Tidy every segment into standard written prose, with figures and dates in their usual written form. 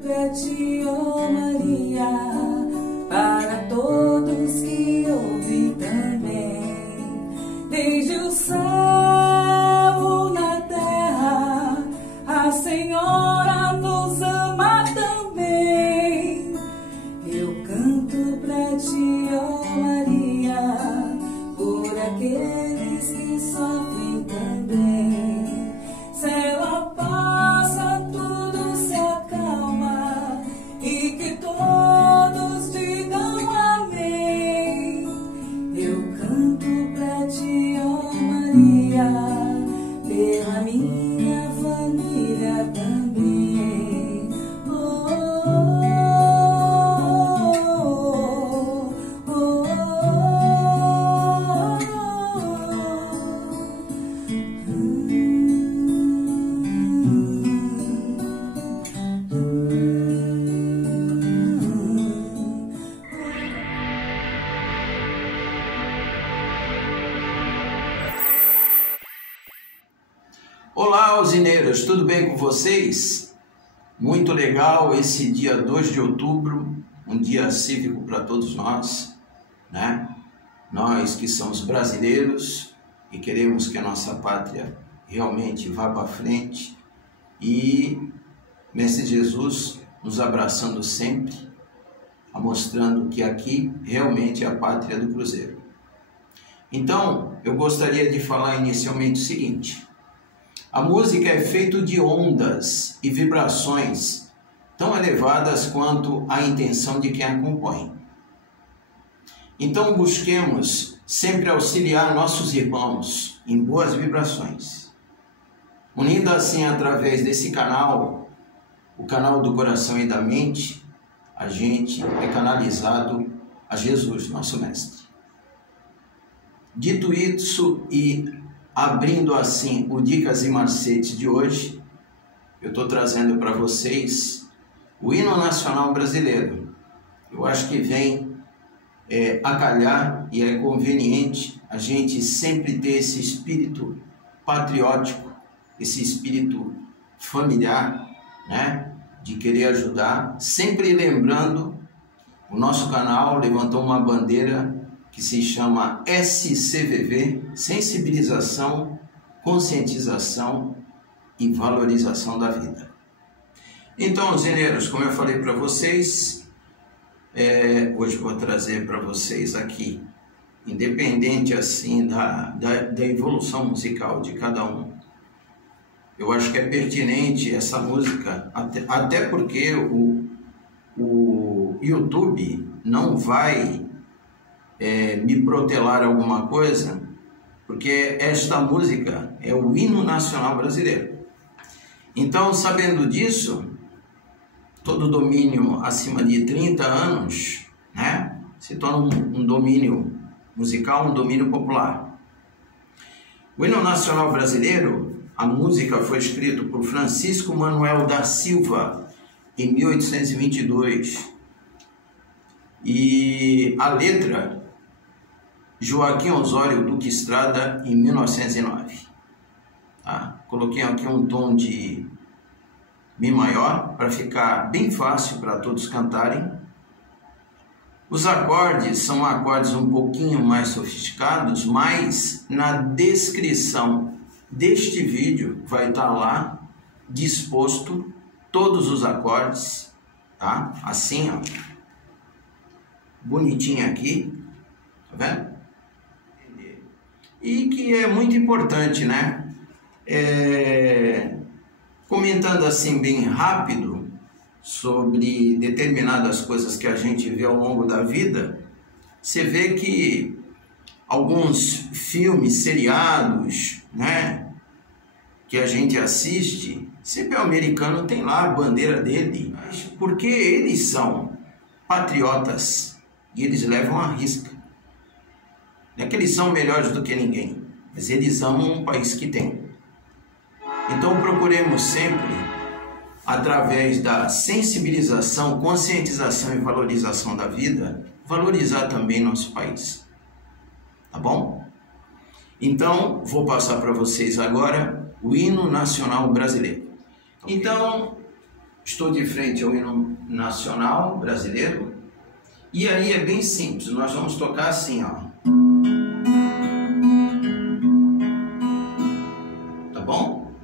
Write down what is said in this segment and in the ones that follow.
Pra ti, ó Maria, para todos que ouvem também, desde o céu na terra, a Senhora nos ama também. Eu canto pra ti, ó Maria, por aqueles que sofrem também. Se ela passa, tudo se acalma, e que todos digam amém. Eu canto pra ti, ó Maria, pela minha família também. Oh, oh, oh, Olá, usineiros, tudo bem com vocês? Muito legal esse dia 2 de outubro, um dia cívico para todos nós, né? Nós que somos brasileiros e queremos que a nossa pátria realmente vá para frente e Mestre Jesus nos abraçando sempre, mostrando que aqui realmente é a pátria do Cruzeiro. Então, eu gostaria de falar inicialmente o seguinte: a música é feita de ondas e vibrações tão elevadas quanto a intenção de quem a compõe. Então busquemos sempre auxiliar nossos irmãos em boas vibrações, unindo assim através desse canal, o canal do coração e da mente, a gente é canalizado a Jesus, nosso Mestre. Dito isso e abrindo assim o Dicas e Macetes de hoje, eu estou trazendo para vocês o hino nacional brasileiro. Eu acho que vem a calhar e é conveniente a gente sempre ter esse espírito patriótico, esse espírito familiar, né, de querer ajudar, sempre lembrando, o nosso canal levantou uma bandeira que se chama SCVV, Sensibilização, Conscientização e Valorização da Vida. Então, usineiros, como eu falei para vocês, hoje eu vou trazer para vocês aqui, independente assim da evolução musical de cada um, eu acho que é pertinente essa música, até porque o YouTube não vai me protelar alguma coisa, porque esta música é o hino nacional brasileiro. Então, sabendo disso, todo domínio acima de 30 anos, né, se torna um domínio musical, um domínio popular. O hino nacional brasileiro, a música foi escrita por Francisco Manuel da Silva em 1822 e a letra Joaquim Osório Duque Estrada em 1909. Tá? Coloquei aqui um tom de Mi maior para ficar bem fácil para todos cantarem. Os acordes são acordes um pouquinho mais sofisticados, mas na descrição deste vídeo vai estar lá disposto todos os acordes, tá? Assim, ó, bonitinho aqui, tá vendo? E que é muito importante, né? Comentando assim bem rápido sobre determinadas coisas que a gente vê ao longo da vida, você vê que alguns filmes, seriados, né, que a gente assiste, sempre o americano tem lá a bandeira dele, porque eles são patriotas e eles levam a risca. Não é que eles são melhores do que ninguém, mas eles amam um país que tem. Então procuremos sempre, através da sensibilização, conscientização e valorização da vida, valorizar também nosso país. Tá bom? Então, vou passar para vocês agora o hino nacional brasileiro. Então, estou de frente ao hino nacional brasileiro. E aí é bem simples, nós vamos tocar assim, ó. Tá bom?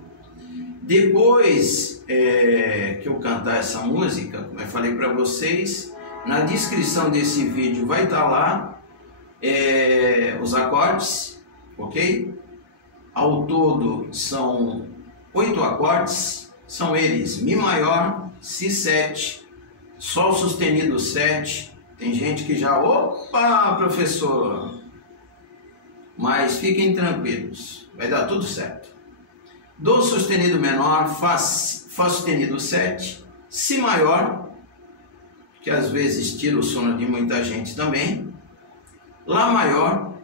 Depois que eu cantar essa música, como eu falei para vocês, na descrição desse vídeo vai estar lá os acordes, ok? Ao todo são 8 acordes, são eles Mi maior, Si7, Sol sustenido 7, tem gente que já, opa, professor, mas fiquem tranquilos, vai dar tudo certo. Dó sustenido menor, Fá sustenido 7, Si maior, que às vezes tira o sono de muita gente também, Lá maior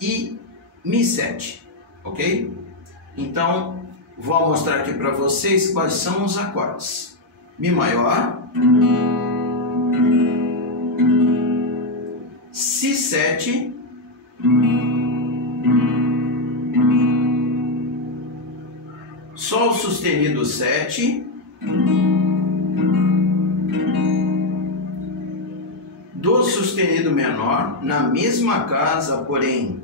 e Mi 7, ok? Então, vou mostrar aqui para vocês quais são os acordes. Mi maior, Si7, Sol sustenido 7, Dó sustenido menor, na mesma casa, porém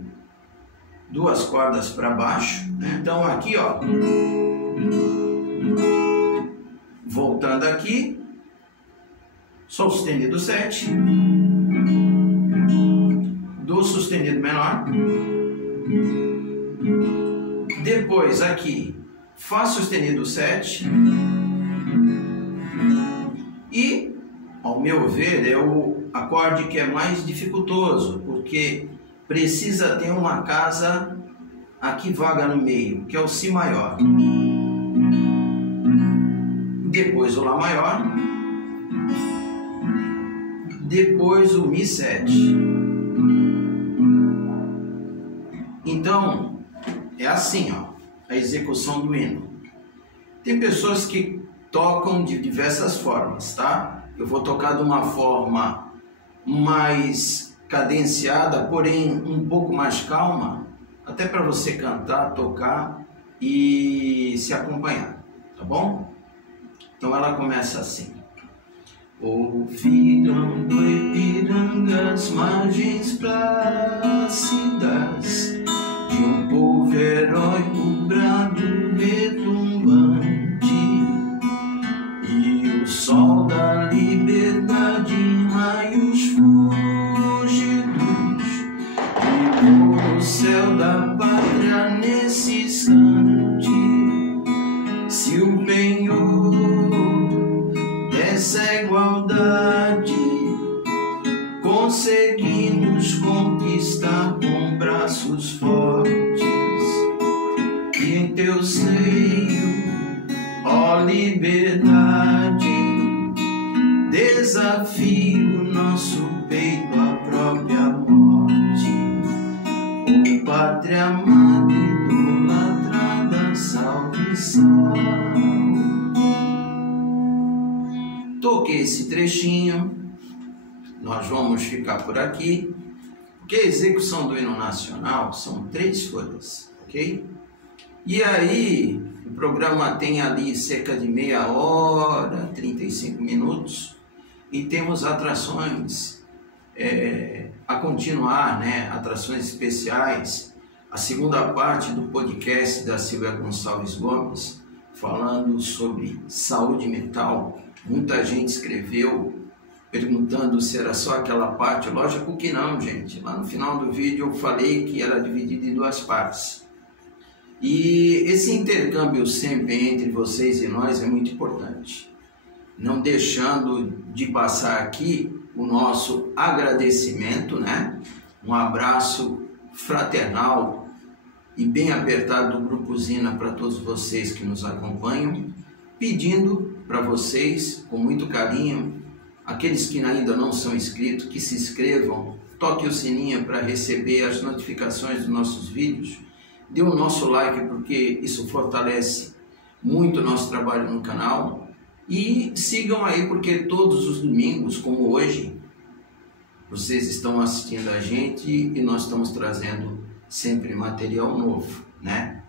2 cordas para baixo, né? Então aqui, ó, voltando aqui, Sol sustenido 7, Dó sustenido menor, depois aqui, Fá sustenido 7, e, ao meu ver, é o acorde que é mais dificultoso, porque precisa ter uma casa aqui vaga no meio, que é o Si maior. Depois o Lá maior. Depois o Mi 7. Então, é assim, ó, a execução do hino. Tem pessoas que tocam de diversas formas, tá? Eu vou tocar de uma forma mais cadenciada, porém um pouco mais calma, até para você cantar, tocar e se acompanhar, tá bom? Então ela começa assim: ouviram do Ipiranga as margens plácidas de um povo heróico brado retumbante, e o sol da liberdade em raios no céu da pátria nesse instante se o penhor dessa igualdade conseguimos conquistar com braços fortes, e em teu seio, ó liberdade, desafio nosso peito à própria morte. Ó pátria amada, idolatrada, salve, salve. Toquei esse trechinho, nós vamos ficar por aqui, porque a execução do hino nacional são 3 folhas, ok? E aí, o programa tem ali cerca de meia hora, 35 minutos, e temos atrações a continuar, né? Atrações especiais. A segunda parte do podcast da Silvia Gonçalves Gomes, falando sobre saúde mental. Muita gente escreveu perguntando se era só aquela parte. Lógico que não, gente. Lá no final do vídeo eu falei que era dividido em 2 partes. E esse intercâmbio sempre entre vocês e nós é muito importante. Não deixando de passar aqui o nosso agradecimento, né? Um abraço fraternal e bem apertado do Grupo Zina para todos vocês que nos acompanham, pedindo para vocês, com muito carinho, aqueles que ainda não são inscritos, que se inscrevam, toque o sininho para receber as notificações dos nossos vídeos, dê o nosso like porque isso fortalece muito o nosso trabalho no canal, e sigam aí porque todos os domingos, como hoje, vocês estão assistindo a gente e nós estamos trazendo sempre material novo, né?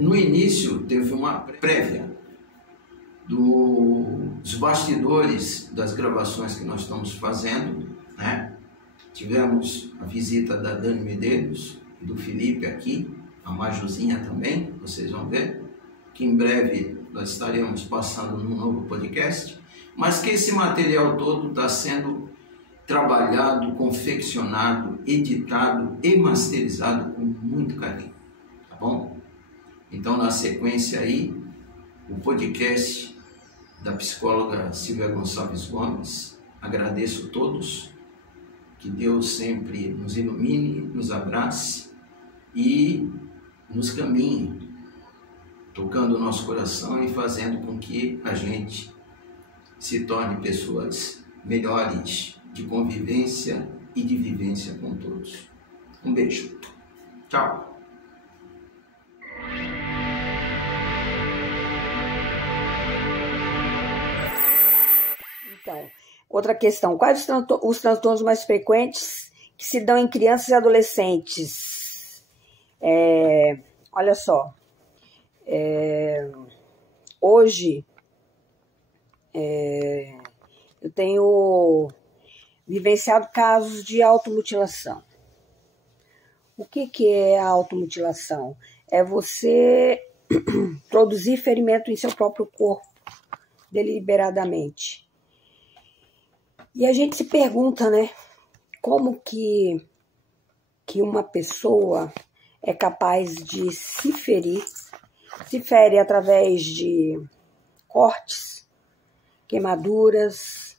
No início teve uma prévia, dos bastidores das gravações que nós estamos fazendo, né? Tivemos a visita da Dani Medeiros e do Felipe aqui, a Majuzinha também, vocês vão ver, que em breve nós estaremos passando num novo podcast, mas que esse material todo está sendo trabalhado, confeccionado, editado e masterizado com muito carinho, tá bom? Então, na sequência aí, o podcast da psicóloga Silvia Gonçalves Gomes. Agradeço a todos, que Deus sempre nos ilumine, nos abrace e nos caminhe, tocando o nosso coração e fazendo com que a gente se torne pessoas melhores de convivência e de vivência com todos. Um beijo. Tchau. Então, outra questão. Quais os transtornos mais frequentes que se dão em crianças e adolescentes? Olha só. Hoje, eu tenho vivenciado casos de automutilação. O que é a automutilação? É você produzir ferimento em seu próprio corpo, deliberadamente. E a gente se pergunta, né, como que uma pessoa é capaz de se ferir, se fere através de cortes, queimaduras,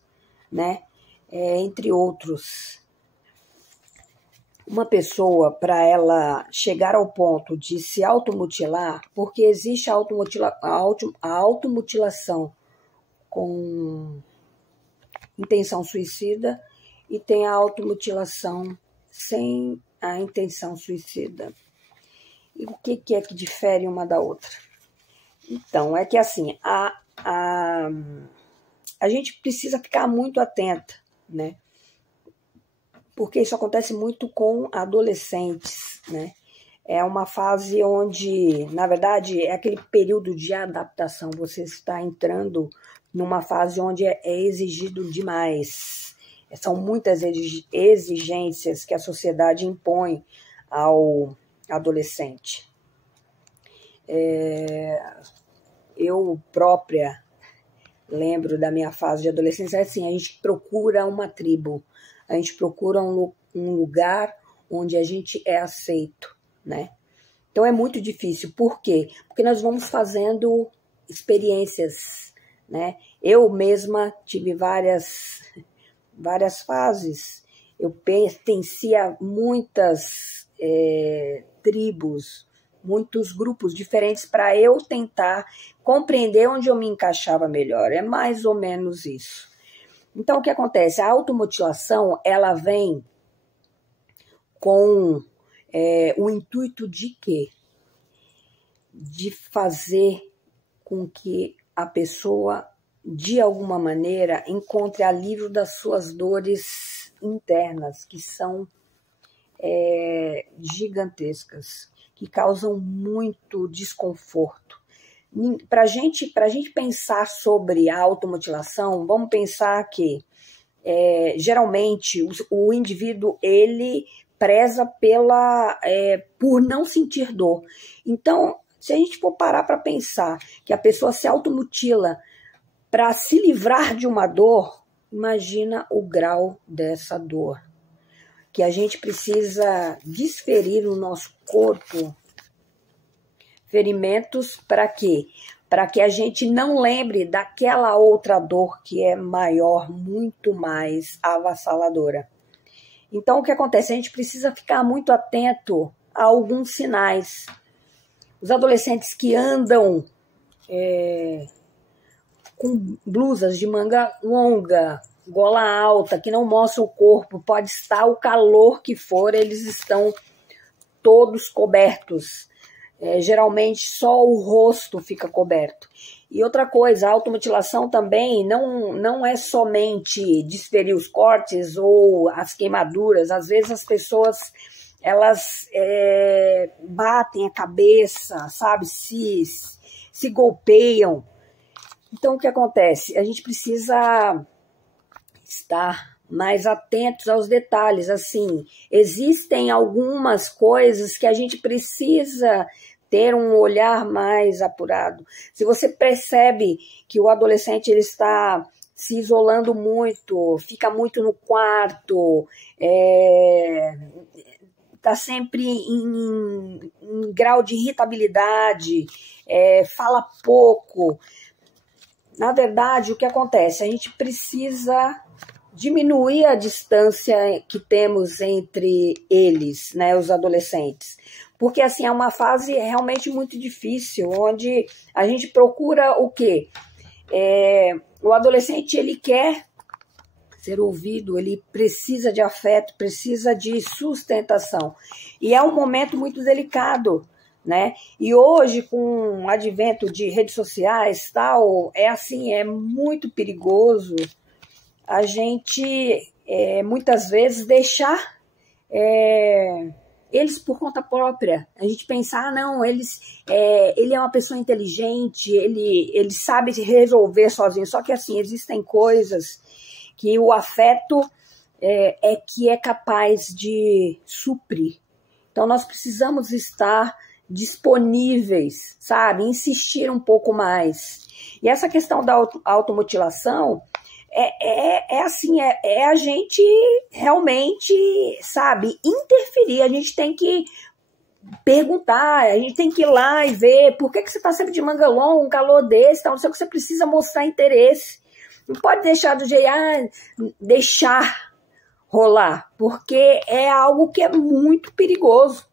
né, entre outros. Uma pessoa, para ela chegar ao ponto de se automutilar, porque existe a automutilação com intenção suicida e tem a automutilação sem a intenção suicida. E o que é que difere uma da outra? Então, é que assim, a gente precisa ficar muito atenta, né? Porque isso acontece muito com adolescentes, né? É uma fase onde, na verdade, é aquele período de adaptação. Você está entrando numa fase onde é exigido demais. São muitas exigências que a sociedade impõe ao adolescente. Eu própria lembro da minha fase de adolescência, assim, a gente procura uma tribo, a gente procura um lugar onde a gente é aceito, né? Então é muito difícil. Por quê? Porque nós vamos fazendo experiências, né? Eu mesma tive várias fases. Eu pertencia a muitas tribos, muitos grupos diferentes para eu tentar compreender onde eu me encaixava melhor. É mais ou menos isso. Então, o que acontece? A automutilação, ela vem com o intuito de quê? De fazer com que a pessoa, de alguma maneira, encontre alívio das suas dores internas, que são gigantescas, que causam muito desconforto. Para a gente pensar sobre a automutilação, vamos pensar que, geralmente, o indivíduo, ele preza por não sentir dor. Então, se a gente for parar para pensar que a pessoa se automutila para se livrar de uma dor, imagina o grau dessa dor. Que a gente precisa desferir no nosso corpo ferimentos para quê? Para que a gente não lembre daquela outra dor que é maior, muito mais avassaladora. Então, o que acontece? A gente precisa ficar muito atento a alguns sinais. Os adolescentes que andam com blusas de manga longa, gola alta, que não mostram o corpo, pode estar o calor que for, eles estão todos cobertos. Geralmente só o rosto fica coberto. E outra coisa, a automutilação também não é somente desferir os cortes ou as queimaduras. Às vezes as pessoas elas batem a cabeça, sabe, se golpeiam. Então, o que acontece? A gente precisa estar mais atentos aos detalhes. Assim, existem algumas coisas que a gente precisa ter um olhar mais apurado. Se você percebe que o adolescente ele está se isolando muito, fica muito no quarto, está sempre em grau de irritabilidade, fala pouco. Na verdade, o que acontece? A gente precisa diminuir a distância que temos entre eles, né, os adolescentes. Porque, assim, é uma fase realmente muito difícil, onde a gente procura o quê? O adolescente, ele quer ser ouvido, ele precisa de afeto, precisa de sustentação. E é um momento muito delicado, né? E hoje, com o advento de redes sociais, tal, é muito perigoso a gente, muitas vezes, deixar eles por conta própria. A gente pensar, não, ele é uma pessoa inteligente, ele sabe se resolver sozinho. Só que, assim, existem coisas que o afeto que é capaz de suprir. Então, nós precisamos estar disponíveis, sabe? Insistir um pouco mais. E essa questão da automutilação é a gente realmente, sabe, interferir. A gente tem que perguntar, a gente tem que ir lá e ver por que você está sempre de manga longa, um calor desse, tal, não sei o que, você precisa mostrar interesse. Não pode deixar do jeito, deixar rolar, porque é algo que é muito perigoso,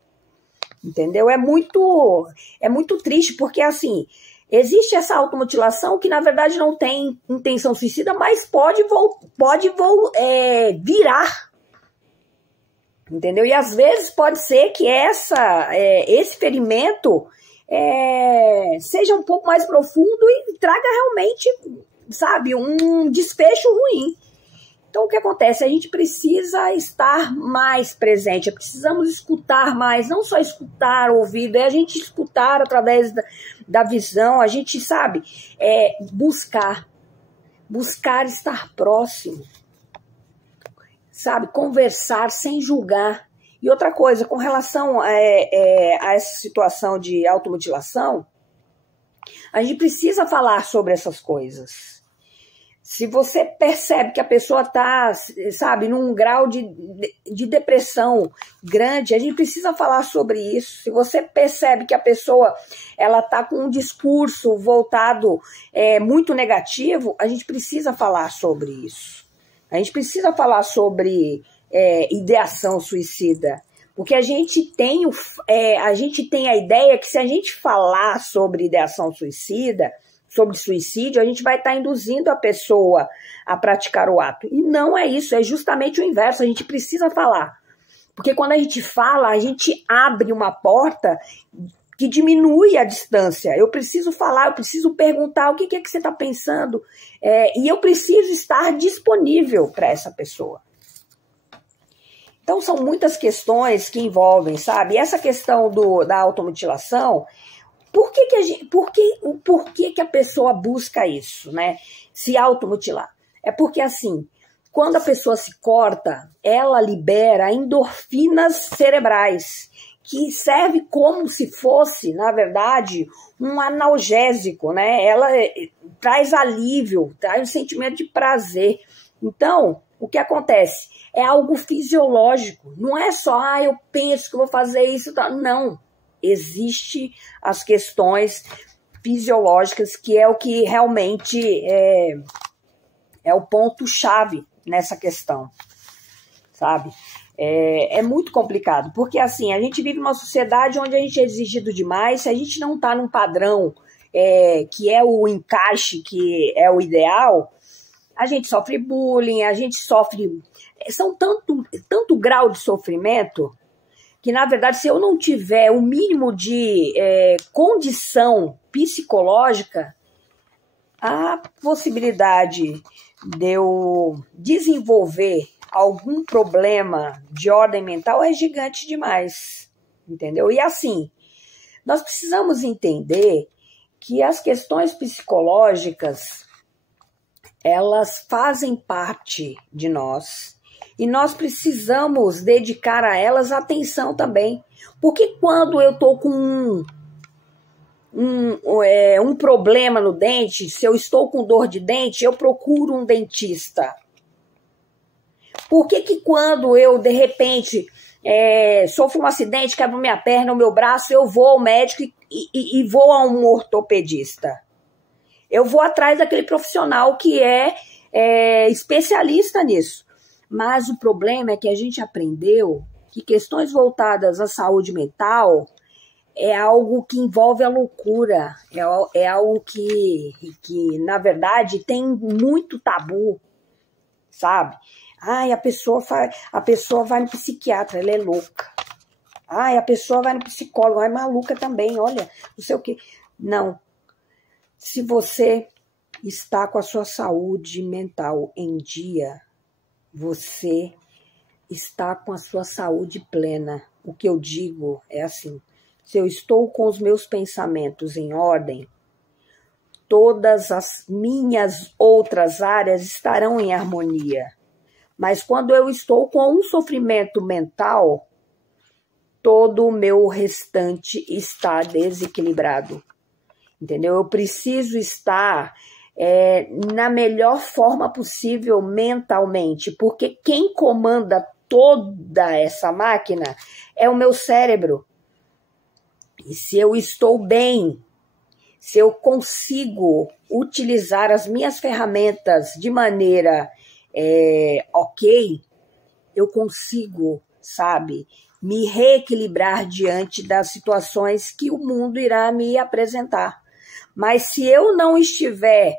entendeu? É muito triste, porque assim, existe essa automutilação que na verdade não tem intenção suicida, mas pode virar, entendeu? E às vezes pode ser que esse ferimento seja um pouco mais profundo e traga realmente, sabe, um desfecho ruim. Então, o que acontece? A gente precisa estar mais presente, precisamos escutar mais, não só escutar, ouvir, a gente escutar através da visão, a gente, sabe, buscar estar próximo, sabe, conversar sem julgar. E outra coisa, com relação a essa situação de automutilação, a gente precisa falar sobre essas coisas. Se você percebe que a pessoa está, sabe, num grau de depressão grande, a gente precisa falar sobre isso. Se você percebe que a pessoa está com um discurso voltado muito negativo, a gente precisa falar sobre isso. A gente precisa falar sobre ideação suicida. Porque a gente tem a ideia que se a gente falar sobre ideação suicida, sobre suicídio, a gente vai estar induzindo a pessoa a praticar o ato. E não é isso, é justamente o inverso, a gente precisa falar. Porque quando a gente fala, a gente abre uma porta que diminui a distância. Eu preciso falar, eu preciso perguntar o que é que você está pensando, e eu preciso estar disponível para essa pessoa. Então, são muitas questões que envolvem, sabe? E essa questão da automutilação, por que a pessoa busca isso, né? Se automutilar? É porque, assim, quando a pessoa se corta, ela libera endorfinas cerebrais, que serve como se fosse, na verdade, um analgésico, né? Ela traz alívio, traz um sentimento de prazer. Então, o que acontece? É algo fisiológico, não é só, eu penso que vou fazer isso, tá? Não. Existem as questões fisiológicas, que é o que realmente é o ponto-chave nessa questão, sabe? É muito complicado, porque assim, a gente vive uma sociedade onde a gente é exigido demais. Se a gente não está num padrão que é o encaixe, que é o ideal, a gente sofre bullying, a gente sofre... São tanto grau de sofrimento que, na verdade, se eu não tiver o mínimo de condição psicológica, a possibilidade de eu desenvolver algum problema de ordem mental é gigante demais, entendeu? E assim, nós precisamos entender que as questões psicológicas, elas fazem parte de nós e nós precisamos dedicar a elas atenção também. Porque quando eu estou com um problema no dente, se eu estou com dor de dente, eu procuro um dentista. Por que quando eu, de repente, sofro um acidente, quebro minha perna, o meu braço, eu vou ao médico e vou a um ortopedista? Eu vou atrás daquele profissional que é especialista nisso. Mas o problema é que a gente aprendeu que questões voltadas à saúde mental é algo que envolve a loucura, é algo que, na verdade, tem muito tabu, sabe? Ai, a pessoa vai no psiquiatra, ela é louca. Ai, a pessoa vai no psicólogo, é maluca também, olha, não sei o quê. Não. Se você está com a sua saúde mental em dia, você está com a sua saúde plena. O que eu digo é assim, se eu estou com os meus pensamentos em ordem, todas as minhas outras áreas estarão em harmonia. Mas quando eu estou com um sofrimento mental, todo o meu restante está desequilibrado. Entendeu? Eu preciso estar na melhor forma possível mentalmente, porque quem comanda toda essa máquina é o meu cérebro. E se eu estou bem, se eu consigo utilizar as minhas ferramentas de maneira ok, eu consigo, sabe, me reequilibrar diante das situações que o mundo irá me apresentar. Mas se eu não estiver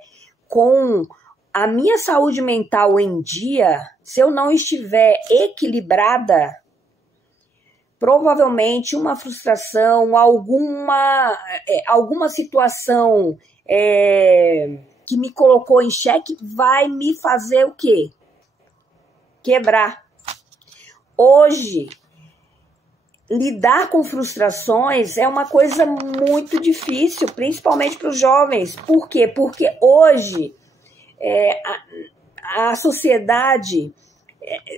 com a minha saúde mental em dia, se eu não estiver equilibrada, provavelmente uma frustração, alguma situação que me colocou em xeque vai me fazer o quê? Quebrar. Hoje, lidar com frustrações é uma coisa muito difícil, principalmente para os jovens. Por quê? Porque hoje a sociedade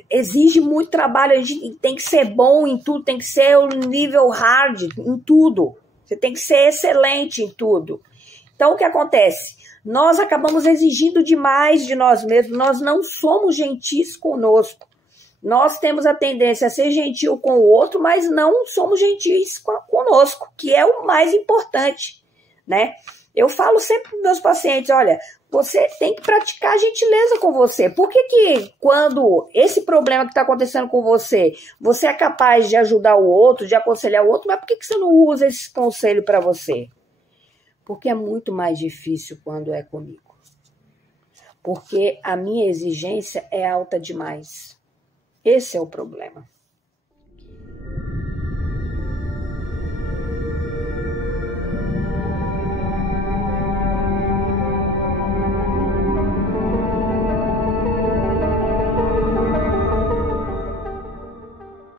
exige muito trabalho, a gente tem que ser bom em tudo, tem que ser o nível hard em tudo. Você tem que ser excelente em tudo. Então, o que acontece? Nós acabamos exigindo demais de nós mesmos, nós não somos gentis conosco. Nós temos a tendência a ser gentil com o outro, mas não somos gentis conosco, que é o mais importante, né? Eu falo sempre para meus pacientes, olha, você tem que praticar a gentileza com você. Por que quando esse problema que está acontecendo com você, você é capaz de ajudar o outro, de aconselhar o outro, mas por que você não usa esse conselho para você? Porque é muito mais difícil quando é comigo. Porque a minha exigência é alta demais. Esse é o problema.